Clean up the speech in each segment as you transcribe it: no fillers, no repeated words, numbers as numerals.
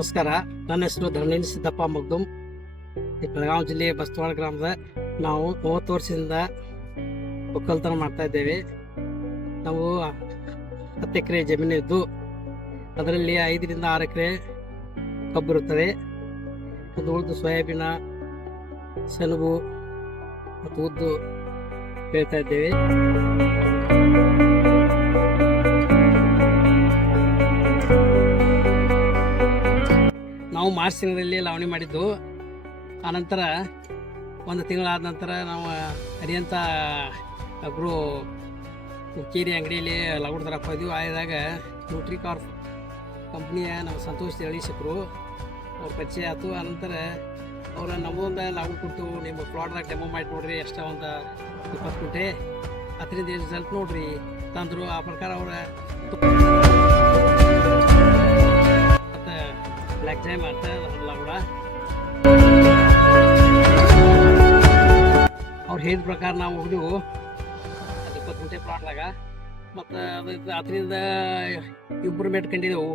ನಮಸ್ಕಾರ. ನನ್ನ ಹೆಸರು ಧರ್ಮೇಂದ್ರ ಸಿದ್ದಪ್ಪ ಮಗ್ದುಮ್. ಬೆಳಗಾವಿ ಜಿಲ್ಲೆಯ ಬಸ್ತವಾಳ ಗ್ರಾಮದ ನಾವು 30 ವರ್ಷದಿಂದ ಒಕ್ಕಲ್ತನ ಮಾಡ್ತಾ ಇದ್ದೇವೆ. ನಾವು 10 ಎಕರೆ ಜಮೀನು ಇದ್ದು ಅದರಲ್ಲಿ 5 ರಿಂದ 6 ಎಕರೆ ಕಬ್ಬು ಇರುತ್ತದೆ. ಅದು ಉಳಿದು ಸೋಯಾಬೀನ, ಸೆಣಬು ಮತ್ತು ಉದ್ದು ಬೆಳೀತಾ ಇದ್ದೇವೆ. ನಾವು ಮಾರ್ಚ್ ತಿಂಗಳಲ್ಲಿ ಲಾವಣಿ ಮಾಡಿದ್ದು. ಆನಂತರ ಒಂದು ತಿಂಗಳಾದ ನಂತರ ನಾವು ಅರಿಯಂತ ಒಬ್ಬರು ಕೇರಿ ಅಂಗಡಿಯಲ್ಲಿ ಲಾಗುಡ್ ತರಕ್ಕೆ ಹೋದ್ವಿ. ಆದಾಗ ನ್ಯೂಟ್ರಿಕಾರ್ಪ್ ಕಂಪ್ನಿಯ ನಮ್ಮ ಸಂತೋಷ್ ತಿಳಿಸಿದ್ರು, ಅವ್ರ ಪರಿಚಯ ಆಯ್ತು. ಆನಂತರ ಅವ್ರು ನಮ್ಮದೊಂದು ಲಾಗುಡ್ ಕೊಟ್ಟು ನಿಮ್ಮ ಪ್ಲಾಟ್ದಾಗ ಡೆಮೋ ಮಾಡಿ ನೋಡ್ರಿ, ಎಷ್ಟೋ ಒಂದು 20 ಗುಂಟೆ, ಅದರಿಂದ ರಿಸಲ್ಟ್ ನೋಡ್ರಿ ತಂದರು. ಆ ಪ್ರಕಾರ ಅವ್ರ ಬ್ಲ್ಯಾಕ್ ಜೈಮ್ ಅಂತ ಲಾಗುಡ ಅವ್ರು ಹೇಳಿದ ಪ್ರಕಾರ ನಾವು ಹೋಗಿದ್ವು 20 ಗುಂಟೆ ಪ್ಲಾಟ್ದಾಗ. ಮತ್ತು ಅದರಿಂದ ಇಂಪ್ರೂವ್ಮೆಂಟ್ ಕಂಡಿದ್ದೆವು.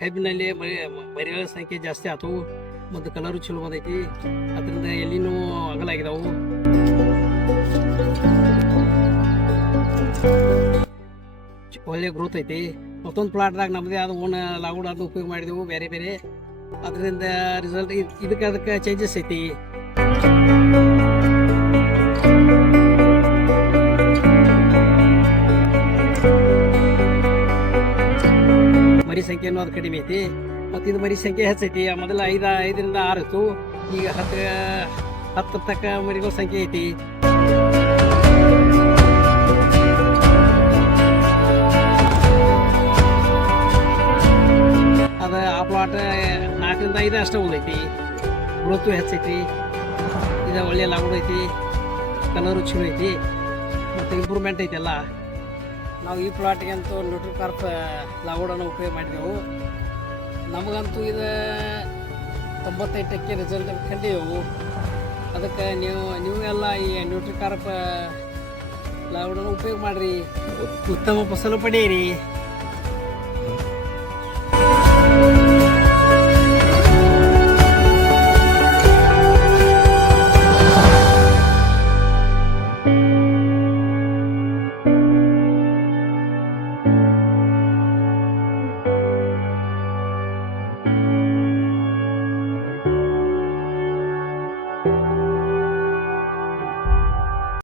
ಕಬ್ಬಿನಲ್ಲಿ ಮರಿಗಳ ಸಂಖ್ಯೆ ಜಾಸ್ತಿ ಆಯ್ತು ಮತ್ತು ಕಲರು ಚಲೋ ಬಂದೈತಿ. ಅದರಿಂದ ಎಲ್ಲಿನೂ ಅಗಲಾಗಿದ್ದಾವು. ಒಳ್ಳೆ ಗ್ರೋತ್ ಐತಿ. ಮತ್ತೊಂದು ಪ್ಲಾಟ್ದಾಗ ನಮ್ಮದೇ ಆದ ಓನ್ ಲಾಗುಡ್ ಅದನ್ನ ಉಪಯೋಗ ಮಾಡಿದೆವು ಬೇರೆ ಬೇರೆ. ಅದರಿಂದ ರಿಸಲ್ಟ್ ಅದಕ್ಕೆ ಚೇಂಜಸ್ ಐತಿ. ಮರಿ ಸಂಖ್ಯೆ ಅನ್ನೋದು ಕಡಿಮೆ ಐತಿ ಮತ್ತು ಇದು ಮರಿ ಸಂಖ್ಯೆ ಹೆಚ್ಚೈತಿ. ಮೊದಲ 5 ರಿಂದ 6 ಇತ್ತು, ಈಗ 10 ತಕ್ಕ ಮರಿಗಳ ಸಂಖ್ಯೆ ಐತಿ. ಅದು ಆ ಪ್ಲಾಟ್ 4 ರಿಂದ 5 ಅಷ್ಟೇ ಉಳಿದೈತಿ. ಗ್ರೋತು ಹೆಚ್ಚೈತಿ. ಇದು ಒಳ್ಳೆ ಲಾಗುಡ್ ಐತಿ, ಕಲರು ಚಲೋ ಐತಿ ಮತ್ತು ಇಂಪ್ರೂವ್ಮೆಂಟ್ ಐತೆಲ್ಲ. ನಾವು ಈ ಪ್ಲಾಟ್ಗೆ ಅಂತೂ ನ್ಯೂಟ್ರಿಕಾರ್ಪ್ ಲಾಗುಡನ್ನು ಉಪಯೋಗ ಮಾಡಿದೆವು. ನಮಗಂತೂ ಇದು 98% ರಿಸಲ್ಟ್ ಕಂಡಿದ್ದೆವು. ಅದಕ್ಕೆ ನೀವು ಎಲ್ಲ ಈ ನ್ಯೂಟ್ರಿಕಾರ್ಪ್ ಲಾಗುಡನ್ನು ಉಪಯೋಗ ಮಾಡಿರಿ, ಉತ್ತಮ ಫಸಲು ಪಡೆಯಿರಿ.